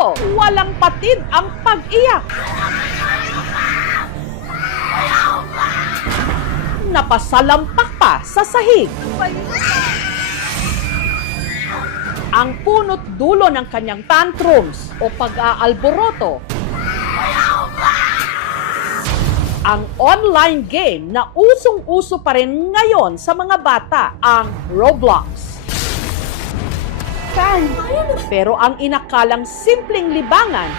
Pero walang patid ang pag-iyak. Napasalampak pa sa sahig. Ang punot dulo ng kanyang tantrums o pag-aalboroto, ang online game na usong-uso pa rin ngayon sa mga bata, ang Roblox. Pero ang inakalang simpleng libangan,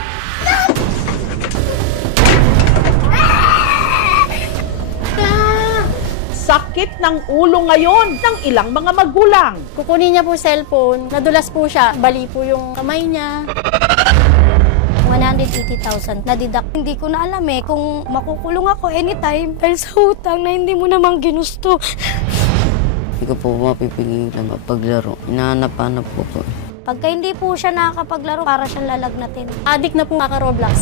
sakit ng ulo ngayon ng ilang mga magulang. Kukunin niya po cellphone, nadulas po siya, bali po yung kamay niya. 180,000 na-deduct. Hindi ko na alam kung makukulong ako anytime dahil sa utang na hindi mo naman ginusto. Hindi ko po mapipigilan paglaro. Hinahanap-hanap po po. Pagka hindi po siya nakakapaglaro, para siyang lalagnatin. Addict na po kaka-Roblox.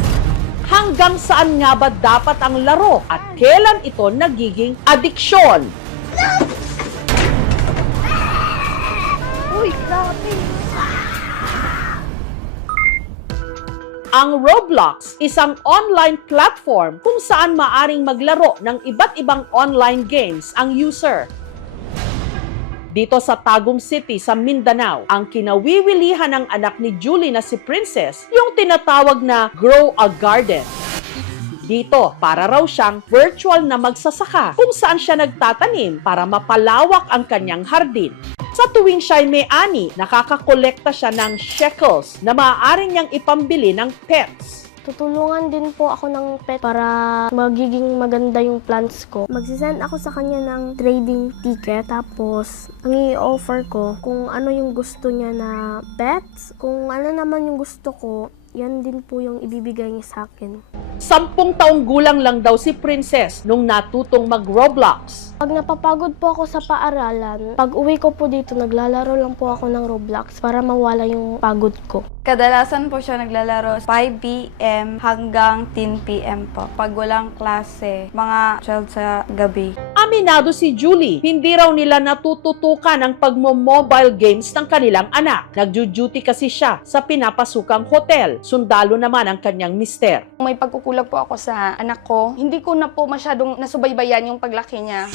Hanggang saan nga ba dapat ang laro at kailan ito nagiging adiksyon? Uy, grabe. Ang Roblox, isang online platform kung saan maaring maglaro ng iba't ibang online games ang user. Dito sa Tagum City sa Mindanao, ang kinawiwilihan ng anak ni Julie na si Princess, yung tinatawag na Grow a Garden. Dito, para raw siyang virtual na magsasaka kung saan siya nagtatanim para mapalawak ang kanyang hardin. Sa tuwing siya'y may-ani, nakakakolekta siya ng shekels na maaari niyang ipambili ng pets. Tutulungan din po ako ng pet para magiging maganda yung plants ko. Magsisend ako sa kanya ng trading ticket. Tapos, ang i-offer ko kung ano yung gusto niya na pets. Kung ano naman yung gusto ko, yan din po yung ibibigay niya sa akin. 10 taong gulang lang daw si Princess nung natutong mag-Roblox. Pag napapagod po ako sa paaralan, pag uwi ko po dito, naglalaro lang po ako ng Roblox para mawala yung pagod ko. Kadalasan po siya naglalaro 5 p.m. hanggang 10 p.m. po. Pag walang klase, mga 12 sa gabi. Aminado si Julie, hindi raw nila natututukan ang pagmo-mobile games ng kanilang anak. Nagjo-duty kasi siya sa pinapasukang hotel. Sundalo naman ang kanyang mister. May pagkukulang po ako sa anak ko. Hindi ko na po masyadong nasubaybayan yung paglaki niya.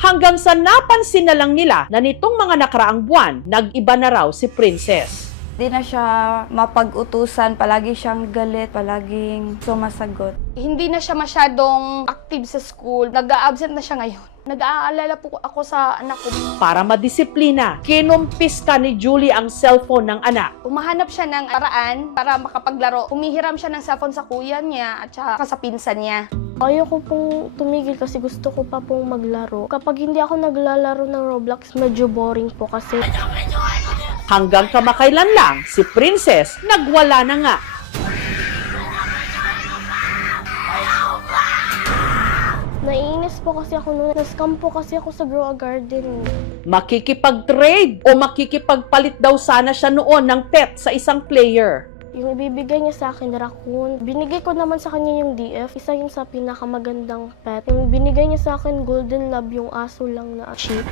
Hanggang sa napansin na lang nila na nitong mga nakaraang buwan, nag-iba na raw si Princess. Di na siya mapag-utusan, palagi siyang galit, palaging sumasagot. Hindi na siya masyadong active sa school. Nag-a-absent na siya ngayon. Nag-aalala po ako sa anak ko. Para madisiplina, kinumpis ka ni Julie ang cellphone ng anak. Umahanap siya ng paraan para makapaglaro. Humihiram siya ng cellphone sa kuya niya at saka sa pinsan niya. Ayoko pong tumigil kasi gusto ko pa pong maglaro. Kapag hindi ako naglalaro ng Roblox, medyo boring po kasi Hanggang kamakailan lang, si Princess nagwala na nga. naiinis po kasi ako noon. Na-scam po kasi ako sa Grow a Garden. Makikipag-trade o makikipagpalit daw sana siya noon ng pet sa isang player. Yung ibibigay niya sa akin, raccoon. Binigay ko naman sa kanya yung DF. Isa yun sa pinakamagandang pet. Yung binigay niya sa akin, Golden Lab, yung aso lang na sheep.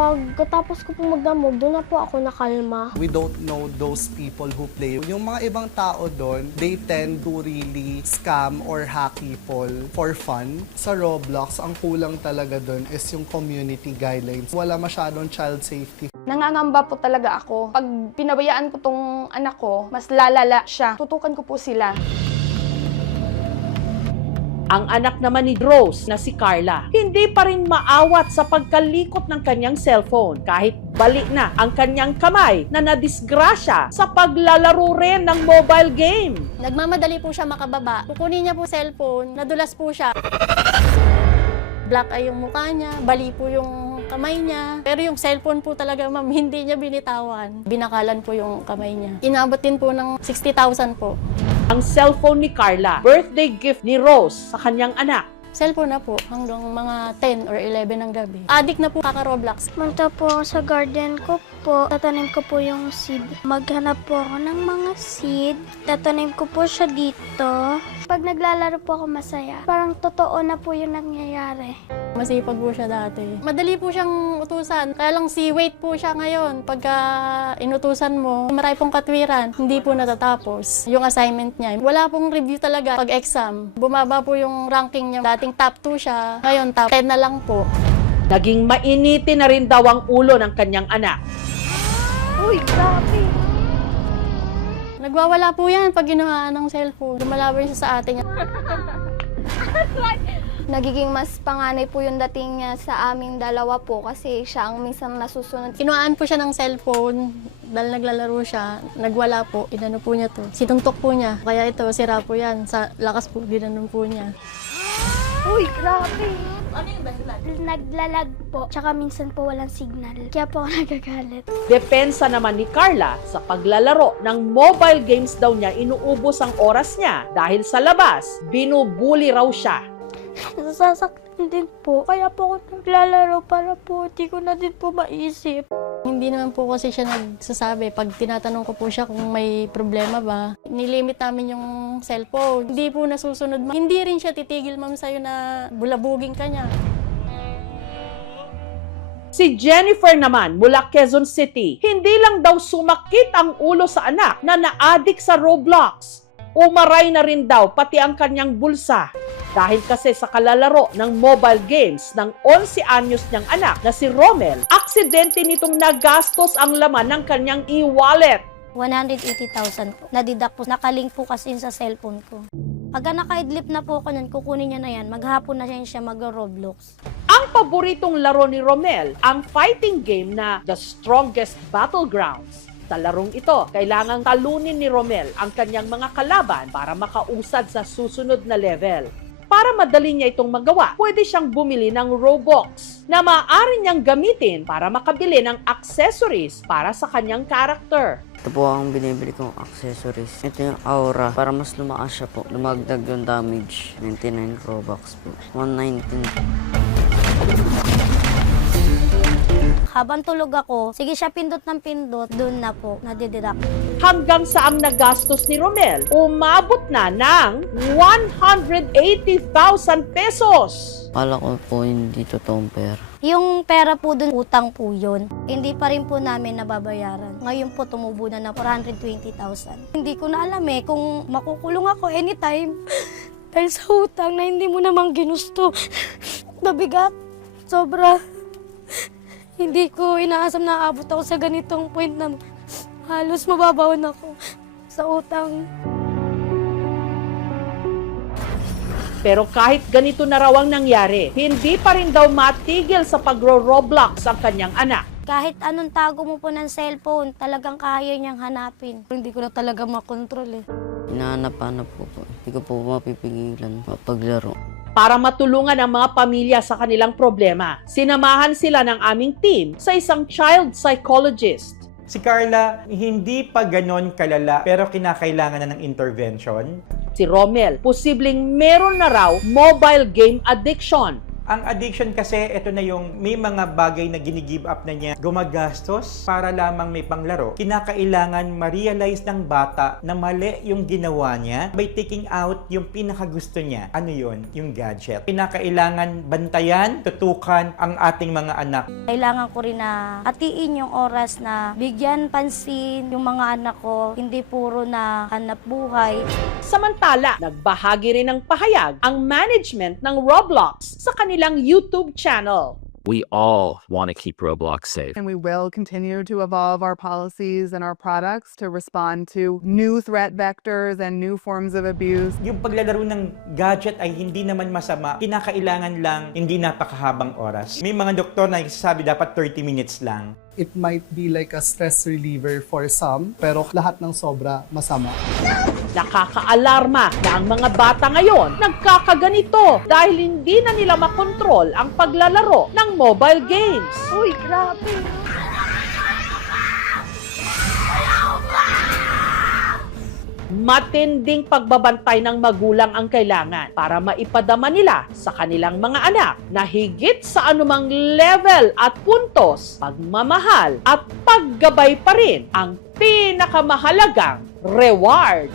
Pagkatapos ko po magdamog, doon na po ako nakalma. We don't know those people who play. Yung mga ibang tao doon, they tend to really scam or hack people for fun. Sa Roblox, ang kulang talaga doon is yung community guidelines. Wala masyadong child safety. Nangangamba po talaga ako. Pag pinabayaan ko tong anak ko, mas lalala siya. Tutukan ko po sila. Ang anak naman ni Rose na si Carla, hindi pa rin maawat sa pagkalikot ng kanyang cellphone kahit bali na ang kanyang kamay na nadisgrasya sa paglalaro rin ng mobile game. Nagmamadali po siya makababa. Kukunin niya po cellphone, nadulas po siya. Black eye yung mukha niya, bali po yung kamay niya. Pero yung cellphone po talaga, ma'am, hindi niya binitawan. Binakalan po yung kamay niya. Inabot din po ng 60,000 po. Ang cellphone ni Carla, birthday gift ni Rose sa kanyang anak. Cellphone na po hanggang mga 10 or 11 ng gabi. Addict na po kaka-Roblox. Punta po ako sa garden ko. po, tatanim ko po yung seed. Maghanap po ako ng mga seed. Tatanim ko po siya dito. Pag naglalaro po ako masaya, parang totoo na po yung nangyayari. Masipag po siya dati. Madali po siyang utusan. Kaya lang si wait po siya ngayon. Pagka inutusan mo, marami pong katwiran. Hindi po natatapos yung assignment niya. Wala pong review talaga pag exam. Bumaba po yung ranking niya. Dating top 2 siya. Ngayon top 10 na lang po. Naging mainitin na rin daw ang ulo ng kanyang anak. Uy, grabe! Nagwawala po yan pag ginawa ng cellphone. Lumalaban siya sa atin. Nagiging mas panganay po yung dating niya sa aming dalawa po kasi siya ang minsan nasusunod. Kinuhaan po siya ng cellphone dahil naglalaro siya. Nagwala po. Inano po niya to. Sinuntok po niya. Kaya ito, sira po yan. Sa lakas po, ginanon po niya. Uy, grabe! Ano yung dahilan? Naglalag po. Tsaka minsan po walang signal. Kaya po ako nagagalit. Depensa naman ni Carla, sa paglalaro ng mobile games daw niya inuubos ang oras niya dahil sa labas, binubuli raw siya. Nasasaktan din po. Kaya po ako naglalaro para po di ko na din po maisip. Hindi naman po kasi siya nagsasabi. Pag tinatanong ko po siya kung may problema ba, nilimit namin yung cellphone. Hindi po nasusunod. Hindi rin siya titigil, ma'am, sa'yo na bulabugin ka niya. Si Jennifer naman mula Quezon City, hindi lang daw sumakit ang ulo sa anak na na-addict sa Roblox. Umaray na rin daw pati ang kanyang bulsa. Dahil kasi sa kalalaro ng mobile games ng 11 anyos niyang anak na si Romel, aksidente nitong nagastos ang laman ng kanyang e-wallet. 180,000 po. Nadidak po. Nakalink po kasi sa cellphone ko. Pagka naka-idlip na po ako nun, kukunin niya na yan. Maghapon na siya mag-Roblox. Ang paboritong laro ni Romel, ang fighting game na The Strongest Battlegrounds. Sa larong ito, kailangang talunin ni Romel ang kanyang mga kalaban para makausad sa susunod na level. Para madali niya itong magawa, pwede siyang bumili ng Robux na maaari niyang gamitin para makabili ng accessories para sa kanyang character. Ito po ang binibili kong accessories. Ito yung aura. Para mas lumakas siya po. Lumagdag yung damage. 99 Robux po. 119. Habang tulog ako, sige siya pindot ng pindot, doon na po, nadididak. Hanggang sa ang nagastos ni Romel, umabot na ng 180,000 pesos. Kala ko po hindi totoong pera. Yung pera po doon, utang po yun. Hindi pa rin po namin nababayaran. Ngayon po tumubo na 420,000. Hindi ko na alam kung makukulong ako anytime. Dahil sa utang na hindi mo namang ginusto. Nabigat. Sobra. Hindi ko inaasam na aabot ako sa ganitong point na halos mababawan ako sa utang. Pero kahit ganito na raw ang nangyari, hindi pa rin daw matigil sa pagro-Roblox ang kanyang anak. Kahit anong tago mo po ng cellphone, talagang kaya niyang hanapin. Hindi ko na talaga makontrol Hinahanap-hanap ko po. Hindi ko po mapipigilan mapaglaro. Para matulungan ang mga pamilya sa kanilang problema, sinamahan sila ng aming team sa isang child psychologist. Si Carla, hindi pa ganon kalala pero kinakailangan na ng intervention. Si Romel, posibleng meron na raw mobile game addiction. Ang addiction kasi, ito na yung may mga bagay na gini-give up na niya. Gumagastos para lamang may panglaro. Kinakailangan ma-realize ng bata na mali yung ginawa niya by taking out yung pinakagusto niya. Ano yun? Yung gadget. Kinakailangan bantayan, tutukan ang ating mga anak. Kailangan ko rin na hatiin yung oras na bigyan pansin yung mga anak ko. Hindi puro na hanap buhay. Samantala, nagbahagi rin ng pahayag ang management ng Roblox sa kanilang YouTube channel. We all want to keep Roblox safe. And we will continue to evolve our policies and our products to respond to new threat vectors and new forms of abuse. Yung paglalaro ng gadget ay hindi naman masama. Kinakailangan lang hindi napakahabang oras. May mga doktor na nagsasabi dapat 30 minutes lang. It might be like a stress reliever for some, pero lahat ng sobra masama. Nakakaalarma na ang mga bata ngayon nagkakaganito dahil hindi na nila makontrol ang paglalaro ng mobile games. Uy, grabe! matinding pagbabantay ng magulang ang kailangan para maipadama nila sa kanilang mga anak na higit sa anumang level at puntos, pagmamahal at paggabay pa rin ang pinakamahalagang reward.